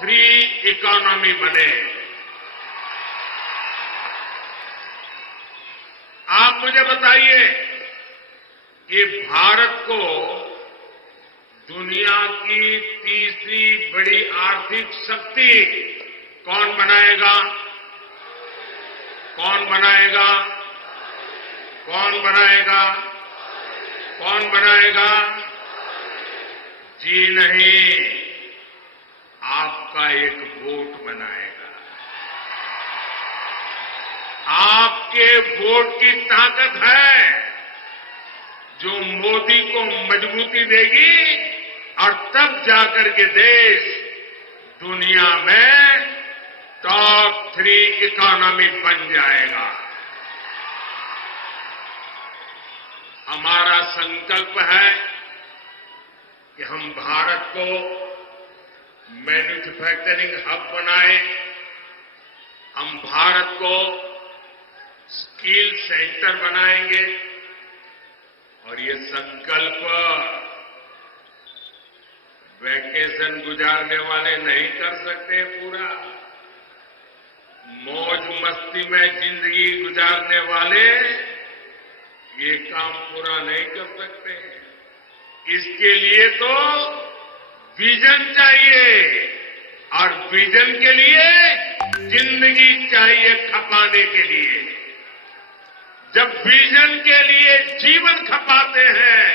3 economy बने। आप मुझे बताइए कि भारत को दुनिया की तीसरी बड़ी आर्थिक शक्ति कौन बनाएगा? कौन बनाएगा? कौन बनाएगा? कौन बनाएगा? जी नहीं, आपका एक वोट बनाएगा। आपके वोट की ताकत है जो मोदी को मजबूती देगी और तब जाकर के देश दुनिया में टॉप 3 इकोनॉमी बन जाएगा। हमारा संकल्प है कि हम भारत को मैन्युफैक्चरिंग हब बनाएं, हम भारत को स्किल सेंटर बनाएंगे और ये संकल्प वैकेशन गुजारने वाले नहीं कर सकते पूरा। मौज मस्ती में जिंदगी गुजारने वाले ये काम पूरा नहीं कर सकते। इसके लिए तो विजन चाहिए और विजन के लिए जिंदगी चाहिए खपाने के लिए। जब विजन के लिए जीवन खपाते हैं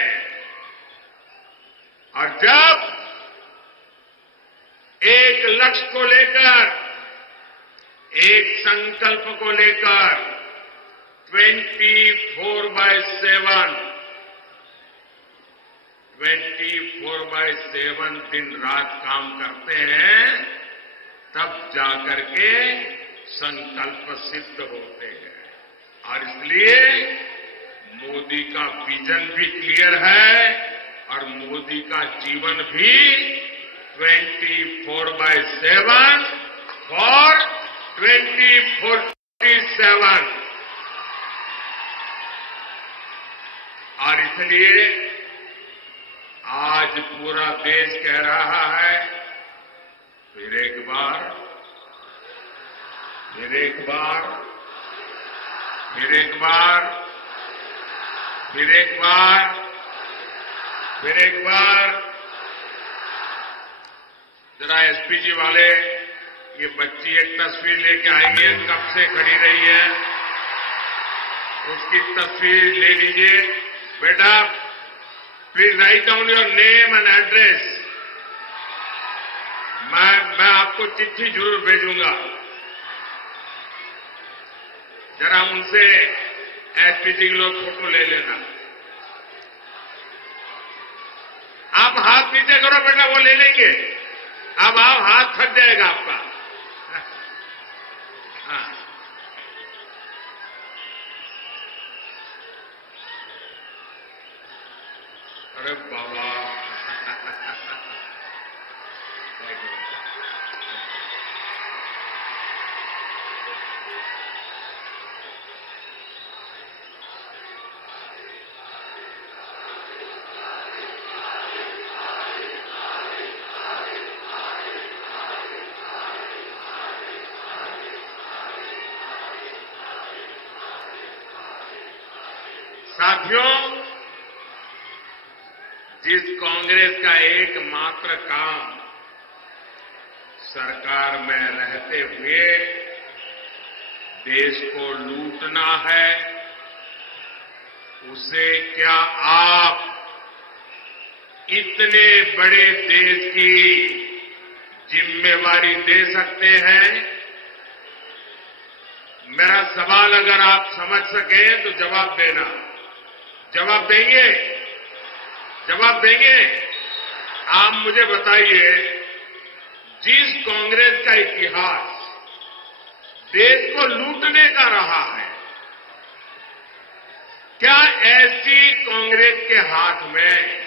और जब एक लक्ष्य को लेकर, एक संकल्प को लेकर 24/7 दिन रात काम करते हैं, तब जाकर के संकल्प सिद्ध होते हैं। और इसलिए मोदी का विजन भी क्लियर है और मोदी का जीवन भी 24/7 फॉर 2047। और इसलिए आज पूरा देश कह रहा है, फिर एक बार, फिर एक बार, फिर एक बार, फिर एक बार, फिर एक बार। जरा एसपीजी वाले ये बच्ची एक तस्वीर लेके आई है, कब से खड़ी रही है, उसकी तस्वीर ले लीजिए। बेटा please write down your name and address. मैं आपको चिट्ठी जरूर भेजूंगा। जरा उनसे एसपीजी के लोग फोटो ले लेना। आप हाथ नीचे करो बेटा, वो ले लेंगे। अब आप हाथ थक जाएगा आपका। हाँ। अरे बाबा साथियों, जिस कांग्रेस का एकमात्र काम सरकार में रहते हुए देश को लूटना है, उसे क्या आप इतने बड़े देश की जिम्मेवारी दे सकते हैं? मेरा सवाल अगर आप समझ सकें तो जवाब देना। जवाब देंगे? जवाब देंगे? आप मुझे बताइए, जिस कांग्रेस का इतिहास देश को लूटने का रहा है, क्या ऐसी कांग्रेस के हाथ में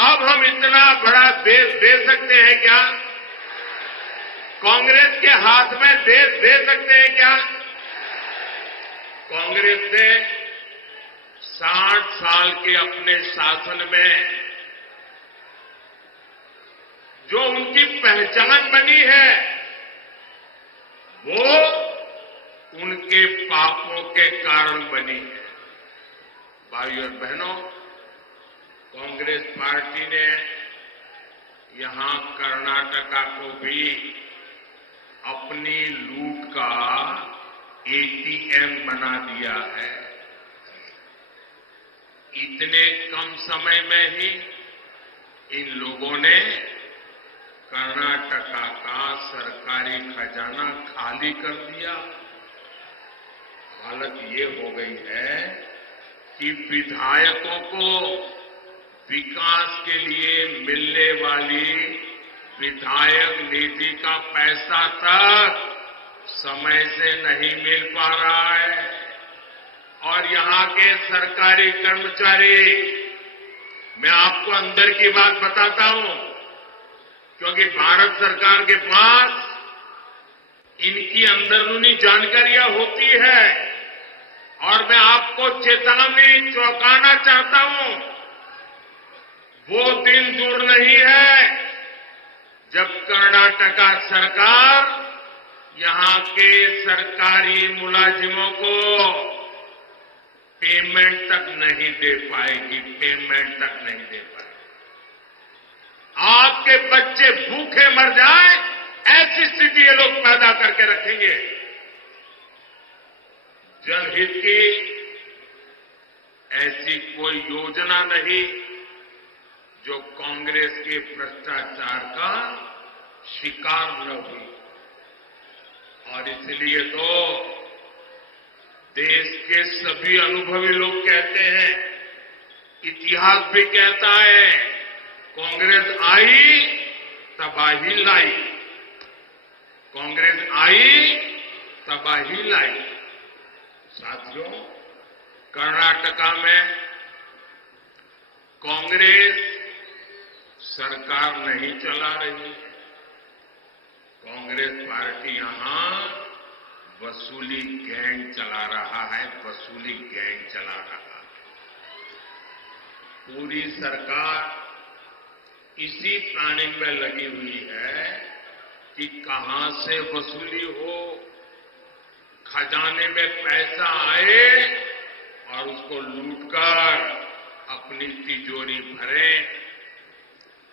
अब हम इतना बड़ा देश दे सकते हैं क्या? कांग्रेस के हाथ में देश दे सकते हैं क्या? कांग्रेस ने 60 साल के अपने शासन में जो उनकी पहचान बनी है, वो उनके पापों के कारण बनी है। भाइयों और बहनों, कांग्रेस पार्टी ने यहां कर्नाटका को भी अपनी लूट का एटीएम बना दिया है। इतने कम समय में ही इन लोगों ने कर्नाटका का सरकारी खजाना खाली कर दिया। हालत ये हो गई है कि विधायकों को विकास के लिए मिलने वाली विधायक निधि का पैसा तक समय से नहीं मिल पा रहा है। और यहां के सरकारी कर्मचारी, मैं आपको अंदर की बात बताता हूं, क्योंकि भारत सरकार के पास इनकी अंदरूनी जानकारियां होती है, और मैं आपको चेतावनी चौंकाना चाहता हूं। वो दिन दूर नहीं है जब कर्नाटका सरकार यहां के सरकारी मुलाजिमों को पेमेंट तक नहीं दे पाएगी, पेमेंट तक नहीं दे पाएगी। आपके बच्चे भूखे मर जाए, ऐसी स्थिति ये लोग पैदा करके रखेंगे। जनहित की ऐसी कोई योजना नहीं जो कांग्रेस के भ्रष्टाचार का शिकार न हुई। और इसलिए तो देश के सभी अनुभवी लोग कहते हैं, इतिहास भी कहता है, कांग्रेस आई तबाही लाई, कांग्रेस आई तबाही लाई। साथियों, कर्नाटका में कांग्रेस सरकार नहीं चला रही है। कांग्रेस पार्टी यहां वसूली गैंग चला रहा है, वसूली गैंग चला रहा है। पूरी सरकार इसी प्लानिंग में लगी हुई है कि कहां से वसूली हो, खजाने में पैसा आए और उसको लूटकर अपनी तिजोरी भरे।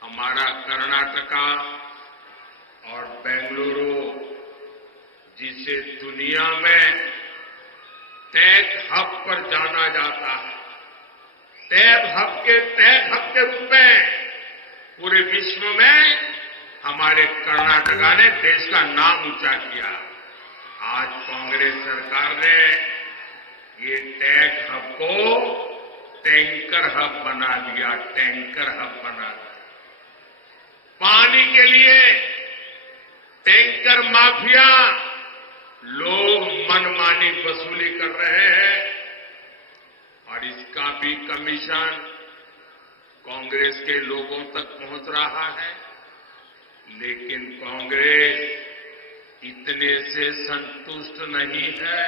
हमारा कर्नाटका और बेंगलुरु, जिसे दुनिया में टेक हब पर जाना जाता है, टेक हब के रूप में पूरे विश्व में हमारे कर्नाटका ने देश का नाम ऊंचा किया। आज कांग्रेस सरकार ने ये टेक हब को टैंकर हब बना दिया, टैंकर हब बना दिया। पानी के लिए टैंकर माफिया लोग मनमानी वसूली कर रहे हैं, और इसका भी कमीशन कांग्रेस के लोगों तक पहुंच रहा है। लेकिन कांग्रेस इतने से संतुष्ट नहीं है।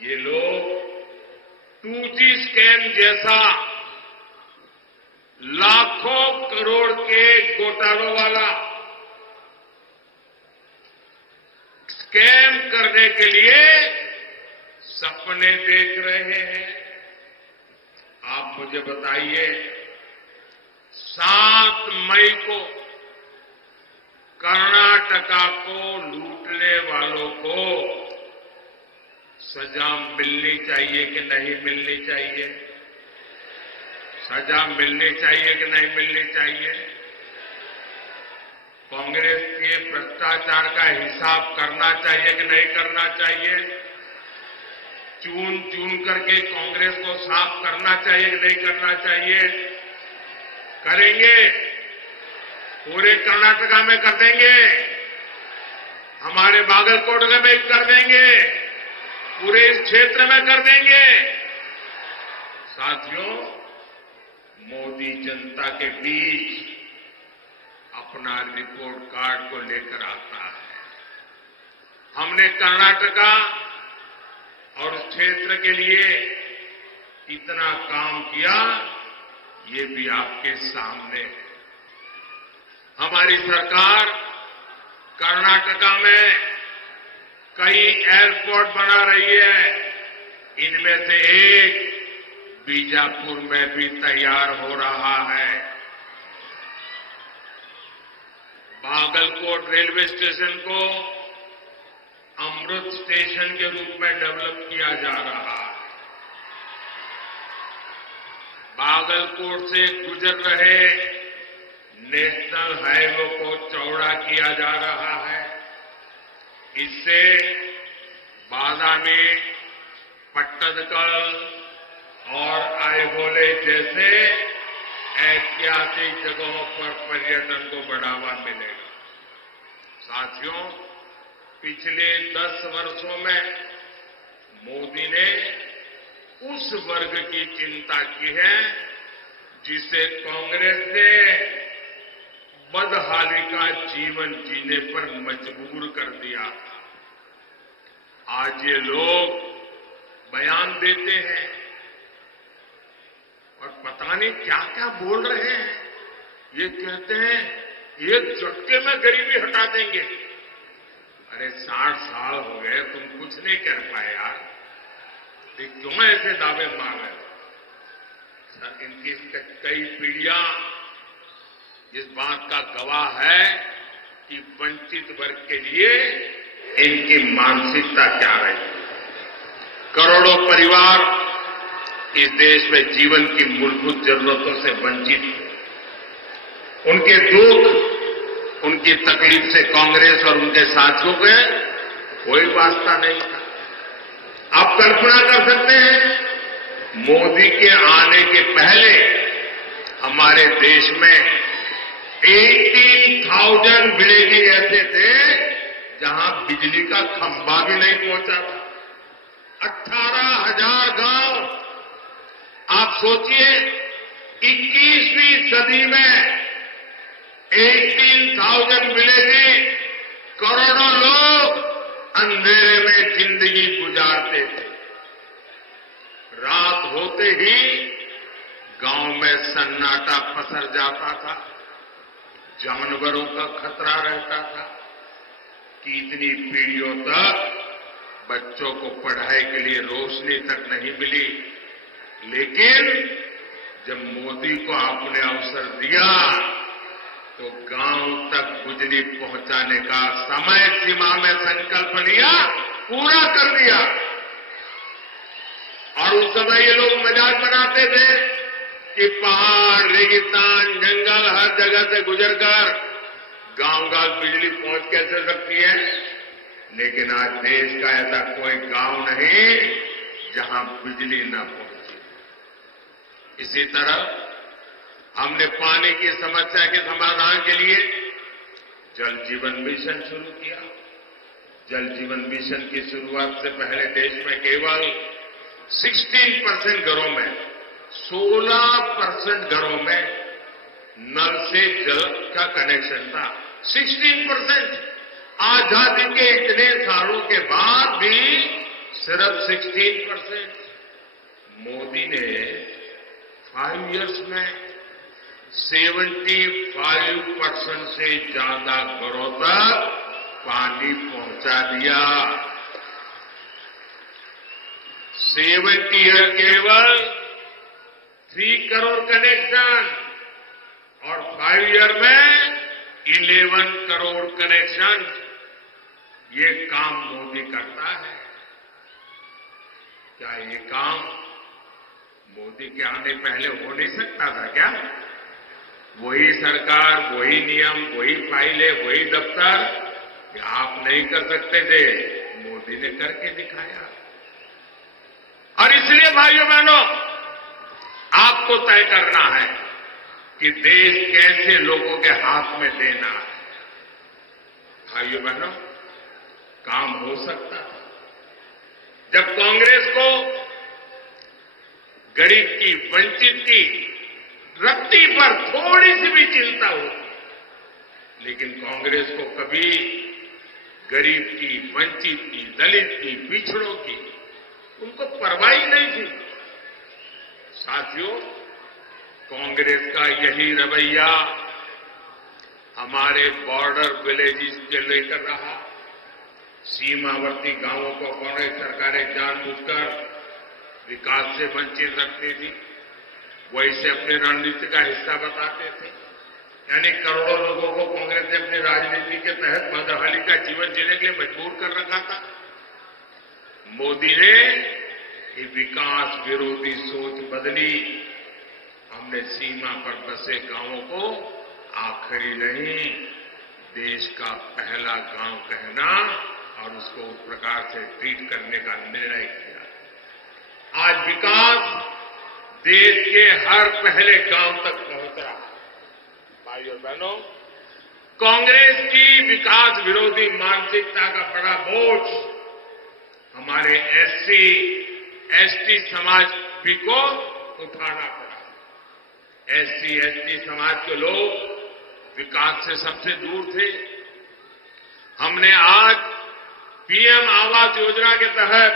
ये लोग 2G स्कैम जैसा लाखों करोड़ के घोटालों वाला स्कैम करने के लिए सपने देख रहे हैं। आप मुझे बताइए, 7 मई को कर्नाटका को लूटने वालों को सजा मिलनी चाहिए कि नहीं मिलनी चाहिए? सजा मिलनी चाहिए कि नहीं मिलनी चाहिए? कांग्रेस के भ्रष्टाचार का हिसाब करना चाहिए कि नहीं करना चाहिए? चून चून करके कांग्रेस को साफ करना चाहिए कि नहीं करना चाहिए? करेंगे? पूरे कर्नाटका में कर देंगे, हमारे बागलकोट में भी कर देंगे, पूरे इस क्षेत्र में कर देंगे। साथियों, मोदी जनता के बीच अपना रिपोर्ट कार्ड को लेकर आता है। हमने कर्नाटका और उस क्षेत्र के लिए इतना काम किया, ये भी आपके सामने है। हमारी सरकार कर्नाटका में कई एयरपोर्ट बना रही है। इनमें से एक बीजापुर में भी तैयार हो रहा है। बागलकोट रेलवे स्टेशन को अमृत स्टेशन के रूप में डेवलप किया जा रहा है। बागलकोट से गुजर रहे नेशनल हाईवे को चौड़ा किया जा रहा है। इससे बादामी, पट्टदकल और आइहोले जैसे ऐतिहासिक जगहों पर पर्यटन को बढ़ावा मिलेगा। साथियों, पिछले 10 वर्षों में मोदी ने उस वर्ग की चिंता की है जिसे कांग्रेस ने बदहाली का जीवन जीने पर मजबूर कर दिया। आज ये लोग बयान देते हैं और पता नहीं क्या क्या बोल रहे हैं। ये कहते हैं एक झटके में गरीबी हटा देंगे। अरे 60 साल हो गए, तुम कुछ नहीं कर पाए यार, ये क्यों ऐसे दावे मार रहे हो? सर, इनकी कई पीढ़ियां इस बात का गवाह है कि वंचित वर्ग के लिए इनकी मानसिकता क्या रही। करोड़ों परिवार इस देश में जीवन की मूलभूत जरूरतों से वंचित हैं। उनके दुख, उनकी तकलीफ से कांग्रेस और उनके साथियों के कोई वास्ता नहीं था। आप कल्पना कर सकते हैं, मोदी के आने के पहले हमारे देश में 18,000 विलेज ऐसे थे जहां बिजली का खंभा भी नहीं पहुंचा था। 18,000 गांव। आप सोचिए, 21वीं सदी में 18,000 विलेज, करोड़ों लोग अंधेरे में जिंदगी गुजारते थे। रात होते ही गांव में सन्नाटा पसर जाता था। जानवरों का खतरा रहता था। कितनी पीढ़ियों तक बच्चों को पढ़ाई के लिए रोशनी तक नहीं मिली। लेकिन जब मोदी को आपने अवसर दिया तो गांव तक बिजली पहुंचाने का समय सीमा में संकल्प लिया, पूरा कर दिया। और उस समय ये लोग मजाक बनाते थे कि पहाड़, रेगिस्तान, जंगल हर जगह से गुजरकर गांव-गांव बिजली पहुंच कैसे सकती है। लेकिन आज देश का ऐसा कोई गांव नहीं जहां बिजली न पहुंचे। इसी तरह हमने पानी की समस्या के समाधान के लिए जल जीवन मिशन शुरू किया। जल जीवन मिशन की शुरुआत से पहले देश में केवल 16% घरों में, 16% घरों में नल से जल का कनेक्शन था। 16%। आजादी के इतने सालों के बाद भी सिर्फ 16%। मोदी ने 5 इयर्स में 75% से ज्यादा घरों तक पानी पहुंचा दिया। 70 ईयर केवल 3 करोड़ कनेक्शन और 5 ईयर में 11 करोड़ कनेक्शन। ये काम मोदी करता है। क्या ये काम मोदी के आने पहले हो नहीं सकता था क्या? वही सरकार, वही नियम, वही फाइलें, वही दफ्तर, क्या आप नहीं कर सकते थे? मोदी ने करके दिखाया। और इसलिए भाइयों बहनों, आपको तय करना है कि देश कैसे लोगों के हाथ में देना है। भाइयों बहनों, काम हो सकता है। जब कांग्रेस को गरीब की, वंचित की, रत्ती पर थोड़ी सी भी चिंता होती, लेकिन कांग्रेस को कभी गरीब की, वंचित की, दलित की, पिछड़ों की उनको परवाह ही नहीं थी। साथियों, कांग्रेस का यही रवैया हमारे बॉर्डर विलेजेस के लेकर रहा। सीमावर्ती गांवों को कांग्रेस सरकारें जानबूझकर विकास से वंचित रखती थी, वो इसे अपनी रणनीति का हिस्सा बताते थे। यानी करोड़ों लोगों को कांग्रेस ने अपनी राजनीति के तहत बदहाली का जीवन जीने के लिए मजबूर कर रखा था। मोदी ने ये विकास विरोधी सोच बदली। हमने सीमा पर बसे गांवों को आखिरी नहीं, देश का पहला गांव कहना और उसको उस प्रकार से ट्रीट करने का निर्णय किया। आज विकास देश के हर पहले गांव तक पहुंच रहा है। भाइयों और बहनों, कांग्रेस की विकास विरोधी मानसिकता का बड़ा बोझ हमारे एससी, एसटी समाज भी को उठाना पड़ा। एससी, एसटी समाज के लोग विकास से सबसे दूर थे। हमने आज पीएम आवास योजना के तहत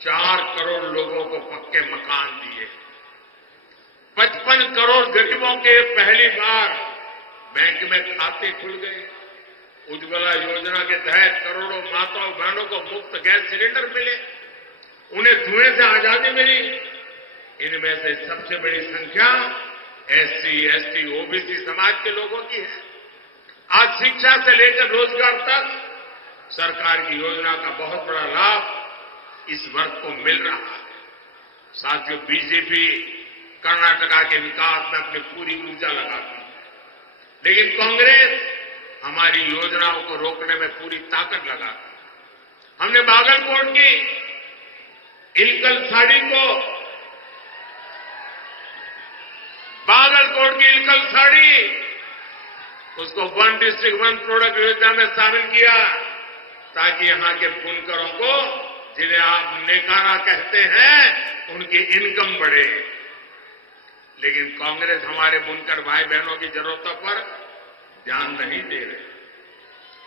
4 करोड़ लोगों को पक्के मकान दिए। 55 करोड़ गरीबों के पहली बार बैंक में खाते खुल गए। उज्ज्वला योजना के तहत करोड़ों माताओं बहनों को मुफ्त गैस सिलेंडर मिले, उन्हें धुएं से आजादी मिली। इनमें से सबसे बड़ी संख्या एससी, एसटी, ओबीसी समाज के लोगों की है। आज शिक्षा से लेकर रोजगार तक सरकार की योजना का बहुत बड़ा लाभ इस वर्ग को मिल रहा है। साथियों, बीजेपी कर्नाटका के विकास में अपनी पूरी ऊर्जा लगाती है, लेकिन कांग्रेस हमारी योजनाओं को रोकने में पूरी ताकत लगाती है। हमने बागलकोट की इलकल साड़ी उसको वन डिस्ट्रिक्ट वन प्रोडक्ट योजना में शामिल किया, ताकि यहां के बुनकरों को, जिन्हें आप नेकारा कहते हैं, उनकी इनकम बढ़े। लेकिन कांग्रेस हमारे बुनकर भाई बहनों की जरूरतों पर ध्यान नहीं दे रहे।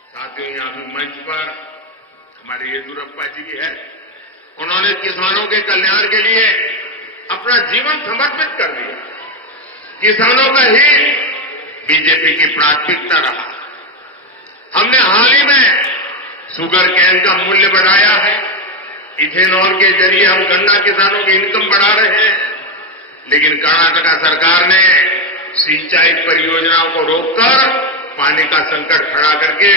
साथियों, यहां भी मंच पर हमारे येदियुरप्पा जी भी है। उन्होंने किसानों के कल्याण के लिए अपना जीवन समर्पित कर दिया। किसानों का हित बीजेपी की प्राथमिकता रहा। हमने हाल ही में शुगर केन का मूल्य बढ़ाया है। इथेनॉल के जरिए हम गन्ना किसानों की इनकम बढ़ा रहे हैं। लेकिन कर्नाटका सरकार ने सिंचाई परियोजनाओं को रोककर पानी का संकट खड़ा करके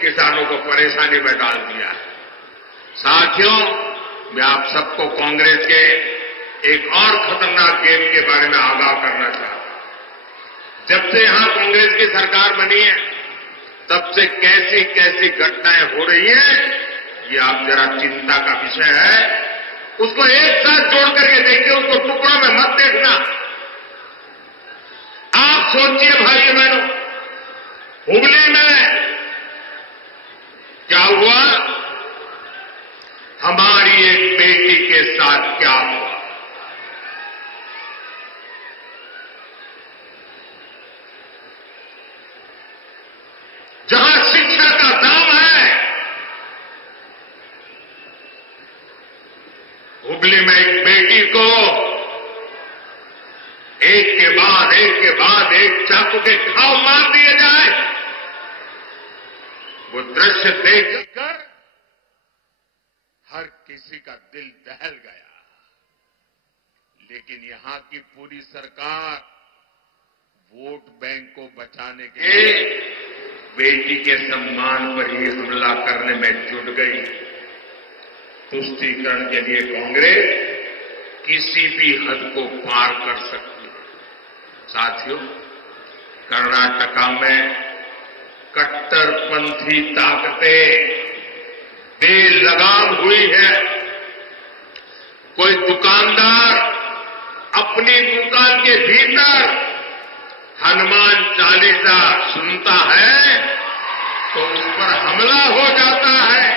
किसानों को परेशानी में डाल दिया। साथियों, मैं आप सबको कांग्रेस के एक और खतरनाक गेम के बारे में आगाह करना चाहता हूं। जब से यहां कांग्रेस की सरकार बनी है, तब से कैसी कैसी घटनाएं हो रही हैं, ये आप जरा चिंता का विषय है। उसको एक साथ जोड़ करके देखिए, उसको टुकड़ों में मत देखना। आप सोचिए भाइयों बहनों, हुगली में क्या हुआ, हमारी एक बेटी के साथ क्या हुआ। जहां शिक्षा का दाम है, हुगली में एक बेटी को एक के बाद एक चाकू के घाव मार दिए जाए, वो दृश्य देखकर हर किसी का दिल दहल गया। लेकिन यहां की पूरी सरकार वोट बैंक को बचाने के लिए बेटी के सम्मान पर ही हमला करने में जुट गई। तुष्टीकरण के लिए कांग्रेस किसी भी हद को पार कर सकती है। साथियों, कर्नाटका में कट्टरपंथी ताकतें बेलगाम हुई है। कोई दुकानदार अपनी दुकान के भीतर हनुमान चालीसा सुनता है तो उस पर हमला हो जाता है।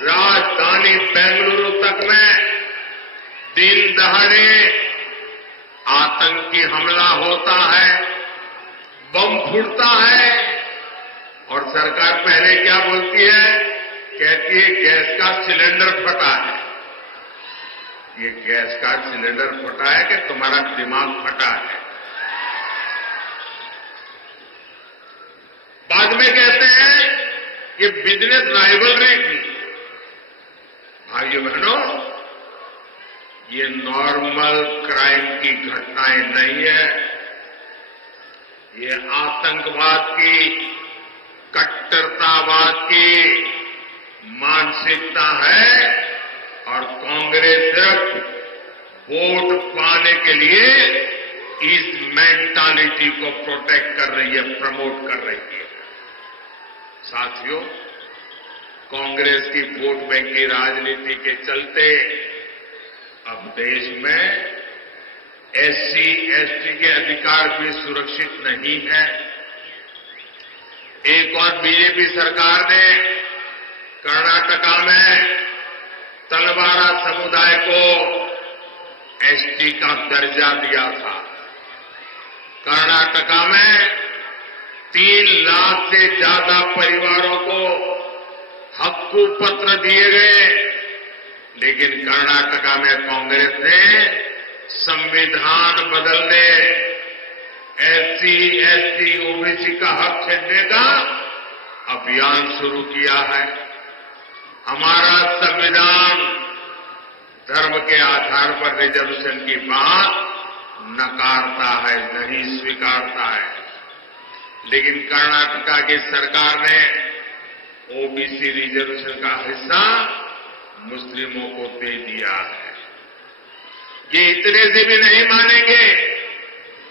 राजधानी बेंगलुरु तक में दिन दहाड़े आतंकी हमला होता है, बम फूटता है, और सरकार पहले क्या बोलती है, कहती है गैस का सिलेंडर फटा है। ये गैस का सिलेंडर फटा है कि तुम्हारा दिमाग फटा है? ये बिजनेस राइवलरी थी। भाइयों बहनों, ये नॉर्मल क्राइम की घटनाएं नहीं है। ये आतंकवाद की, कट्टरतावाद की मानसिकता है और कांग्रेस सिर्फ वोट पाने के लिए इस मेंटालिटी को प्रोटेक्ट कर रही है, प्रमोट कर रही है। साथियों, कांग्रेस की वोट बैंक की राजनीति के चलते अब देश में एससी, एसटी के अधिकार भी सुरक्षित नहीं है। एक और बीजेपी सरकार ने कर्नाटका में तलवारा समुदाय को एसटी का दर्जा दिया था। कर्नाटका में 3 लाख से ज्यादा परिवारों को हक्कू पत्र दिए गए, लेकिन कर्नाटका में कांग्रेस ने संविधान बदलने, एससी, एसटी, ओबीसी का हक छीनने का अभियान शुरू किया है। हमारा संविधान धर्म के आधार पर रिजर्वेशन की बात नकारता है, नहीं स्वीकारता है, लेकिन कर्नाटका की सरकार ने ओबीसी रिजर्वेशन का हिस्सा मुस्लिमों को दे दिया है। ये इतने से भी नहीं मानेंगे।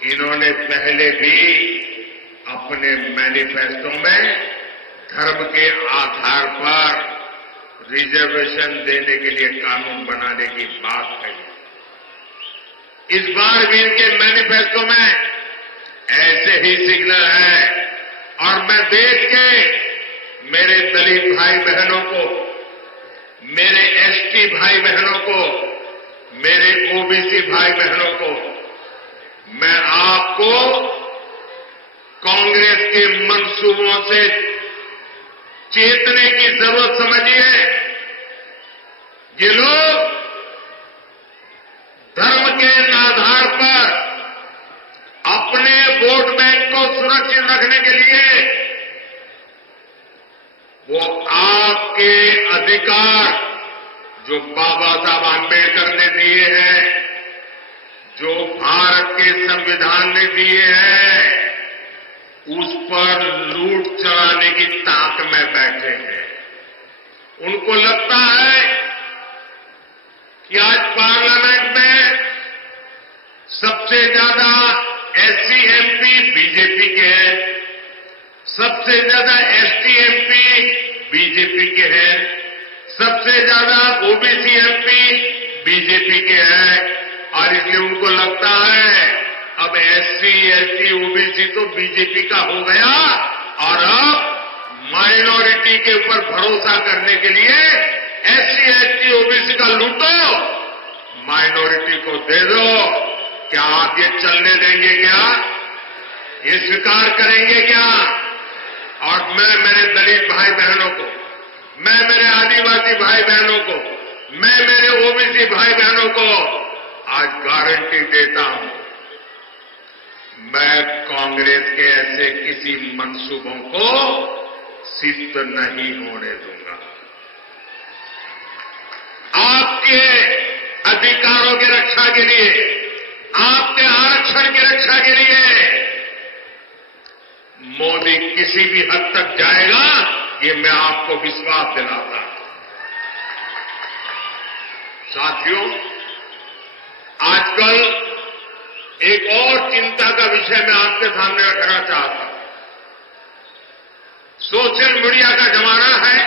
इन्होंने पहले भी अपने मैनिफेस्टो में धर्म के आधार पर रिजर्वेशन देने के लिए कानून बनाने की बात कही। इस बार भी इनके मैनिफेस्टो में ऐसे ही सिग्नल है और मैं देख के मेरे दलित भाई बहनों को, मेरे एसटी भाई बहनों को, मेरे ओबीसी भाई बहनों को, मैं आपको कांग्रेस के मंसूबों से चेतने की जरूरत समझिए। ये लोग धर्म के आधार पर अपने वोट बैंक को सुरक्षित रखने के लिए वो आपके अधिकार जो बाबा साहब आंबेडकर ने दिए हैं, जो भारत के संविधान ने दिए हैं, उस पर लूट चलाने की ताक में बैठे हैं। उनको लगता है कि आज पार्लियामेंट में सबसे ज्यादा एससी एमपी बीजेपी के हैं, सबसे ज्यादा एसटी एमपी बीजेपी के हैं, सबसे ज्यादा ओबीसी एमपी बीजेपी के हैं, और इसलिए उनको लगता है अब एससी, एसटी, ओबीसी तो बीजेपी का हो गया और अब माइनॉरिटी के ऊपर भरोसा करने के लिए एससी, एसटी, ओबीसी का लूटो, माइनॉरिटी को दे दो। क्या आप ये चलने देंगे? क्या ये स्वीकार करेंगे? क्या? और मैं मेरे दलित भाई बहनों को, मैं मेरे आदिवासी भाई बहनों को, मैं मेरे ओबीसी भाई बहनों को आज गारंटी देता हूं, मैं कांग्रेस के ऐसे किसी मंसूबों को सिद्ध नहीं होने दूंगा। आपके अधिकारों की रक्षा के लिए, आपके आरक्षण की रक्षा के लिए मोदी किसी भी हद तक जाएगा, ये मैं आपको विश्वास दिलाता हूं। साथियों, आजकल एक और चिंता का विषय मैं आपके सामने रखना चाहता हूं। सोशल मीडिया का जमाना है,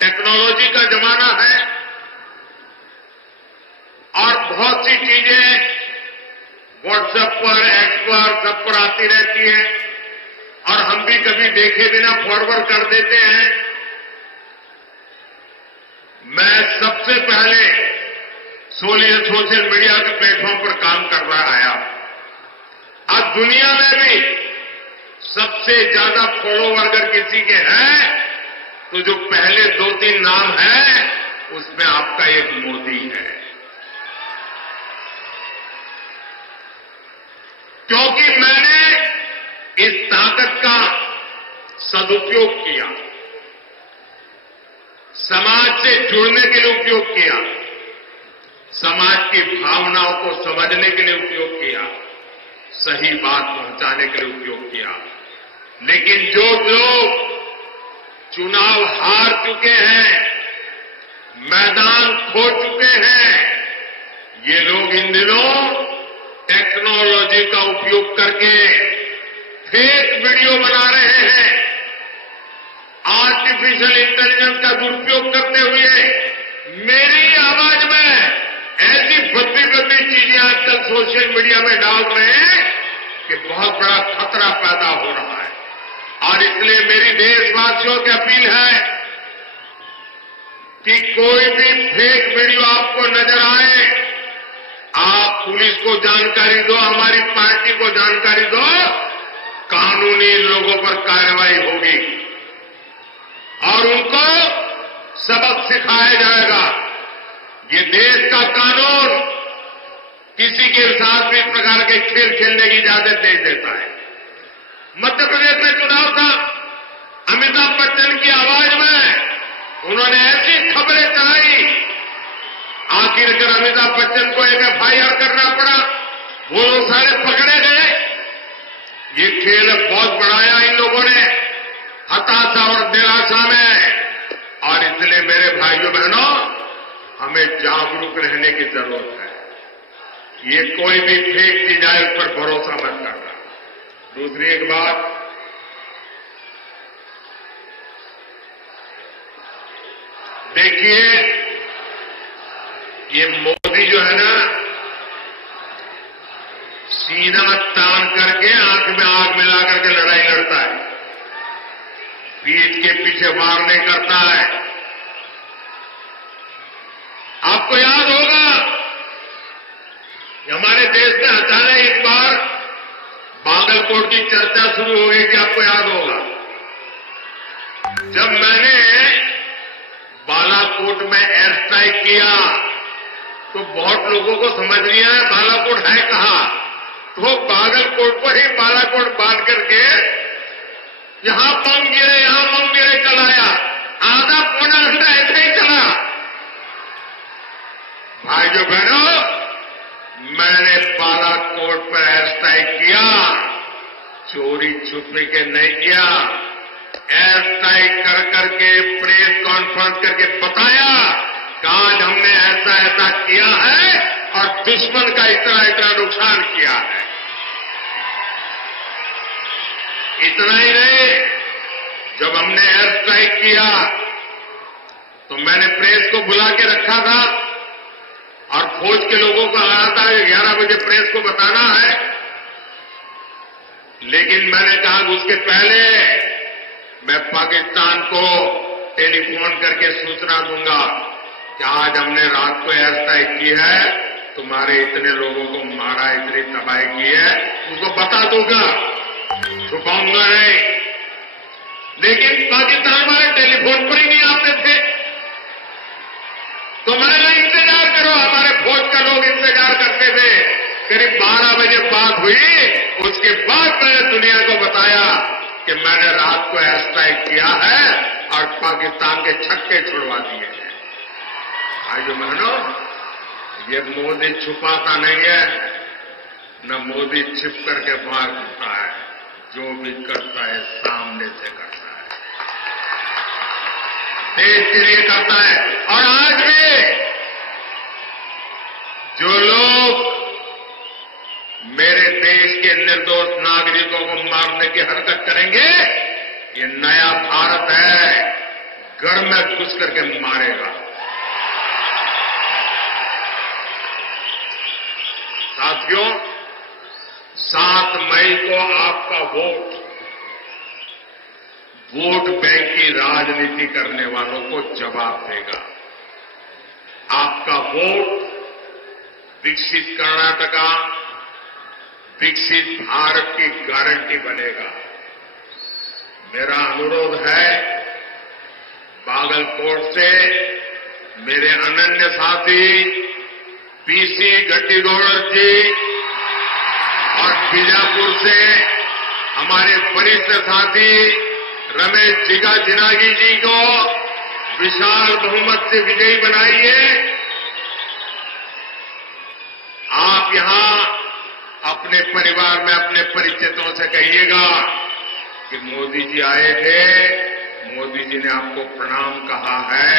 टेक्नोलॉजी का जमाना है और बहुत सी चीजें व्हाट्सएप पर, एक्स पर, सब पर आती रहती हैं और हम भी कभी देखे बिना फॉरवर्ड कर देते हैं। मैं सबसे पहले सोशल मीडिया के प्लेटफॉर्म पर काम कर रहा आया। आज दुनिया में भी सबसे ज्यादा फॉलोवर अगर किसी के हैं तो जो पहले 2-3 नाम है उसमें आपका एक मोदी है, क्योंकि मैंने इस ताकत का सदुपयोग किया, समाज से जुड़ने के लिए उपयोग किया, समाज की भावनाओं को समझने के लिए उपयोग किया, सही बात पहुंचाने के लिए उपयोग किया। लेकिन जो लोग चुनाव हार चुके हैं, मैदान खो चुके हैं, ये लोग इन दिनों टेक्नोलॉजी का उपयोग करके फेक वीडियो बना रहे हैं। आर्टिफिशियल इंटेलिजेंस का दुरुपयोग करते हुए मेरी आवाज में ऐसी भद्दी भद्दी चीजें आजकल सोशल मीडिया में डाल रहे हैं कि बहुत बड़ा खतरा पैदा हो रहा है। और इसलिए मेरी देशवासियों की अपील है कि कोई भी फेक वीडियो आपको नजर आए, आप पुलिस को जानकारी दो, हमारी पार्टी को जानकारी दो, कानूनी लोगों पर कार्रवाई होगी और उनको सबक सिखाया जाएगा। ये देश का कानून किसी के साथ भी इस प्रकार के खेल खेलने की इजाजत नहीं देता है। मध्य प्रदेश में चुनाव था, अमिताभ बच्चन की आवाज में उन्होंने ऐसी खबरें चलाई, आखिरकार अमिताभ बच्चन को एक एफआईआर करना पड़ा, वो लोग सारे पकड़े गए। ये खेल बहुत बढ़ाया इन लोगों ने हताशा और निराशा में। और इसलिए मेरे भाइयों बहनों, हमें जागरूक रहने की जरूरत है। ये कोई भी फेक चीज आए उस पर भरोसा मत करना। दूसरी एक बात, देखिए ये मोदी जो है ना, सीना तान करके आंख में आग मिला करके लड़ाई लड़ता है, पीठ के पीछे वार नहीं करता है। आपको याद होगा कि हमारे देश में अचानक एक बार बागलकोट की चर्चा शुरू हो गई थी, आपको याद होगा। जब मैंने बालाकोट में एयर स्ट्राइक किया तो बहुत लोगों को समझ नहीं आया बालाकोट है कहां, तो बागलकोट पर ही बालाकोट बांध करके यहां बम गिरे चलाया, आधा पौना घंटा ऐसे ही चला। भाइयों बहनों, मैंने बालाकोट पर एयर स्ट्राइक किया, चोरी छुपे के नहीं किया, एयर स्ट्राइक कर करके प्रेस कॉन्फ्रेंस करके बताया कि आज हमने ऐसा ऐसा किया है और दुश्मन का इतना इतना नुकसान किया है। इतना ही नहीं, जब हमने एयर स्ट्राइक किया तो मैंने प्रेस को बुला के रखा था और फौज के लोगों को आया था 11 बजे प्रेस को बताना है। लेकिन मैंने कहा उसके पहले मैं पाकिस्तान को टेलीफोन करके सूचना दूंगा कि आज हमने रात को एयर स्ट्राइक की है, तुम्हारे इतने लोगों को मारा, इतनी तबाही की है, उसको बता दूंगा, छुपाऊंगा नहीं। लेकिन पाकिस्तान वाले टेलीफोन पर ही नहीं आते थे, तो मैंने इंतजार करो, हमारे फौज का लोग इंतजार करते थे। करीब 12 बजे बात हुई, उसके बाद मैंने दुनिया को बताया कि मैंने रात को एयर स्ट्राइक किया है और पाकिस्तान के छक्के छुड़वा दिए हैं। भाइयों बहनों, ये मोदी छुपाता नहीं है, न मोदी छिप करके वार करता है, जो भी करता है सामने से करता है, देश के लिए करता है। और आज भी जो लोग मेरे देश के निर्दोष नागरिकों को मारने की हरकत करेंगे, ये नया भारत है, घर में घुस करके मारेगा। साथियों, 7 मई को आपका वोट बैंक की राजनीति करने वालों को जवाब देगा। आपका वोट विकसित कर्नाटका, विकसित भारत की गारंटी बनेगा। मेरा अनुरोध है, बागलकोट से मेरे अनन्य साथी पीसी गट्टीगौड़ जी और बीजापुर से हमारे वरिष्ठ साथी रमेश जिगाजिनागी जी को विशाल बहुमत से विजयी बनाइए। आप यहां अपने परिवार में अपने परिचितों से कहिएगा कि मोदी जी आए थे, मोदी जी ने आपको प्रणाम कहा है।